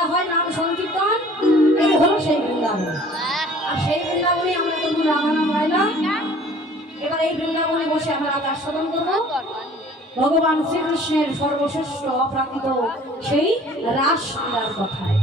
সন্ধ্যা হয় নাম সংকীর্তন, এই হলো সেই বৃন্দাবন। আর সেই বৃন্দাবনে আমরা তখন রামানাম গাইলাম। এবার এই বৃন্দাবনে বসে আমরা আস্বাদন করবো ভগবান শ্রীকৃষ্ণের সর্বশ্রেষ্ঠ অপ্রাকৃত সেই রাস লীলার কথায়।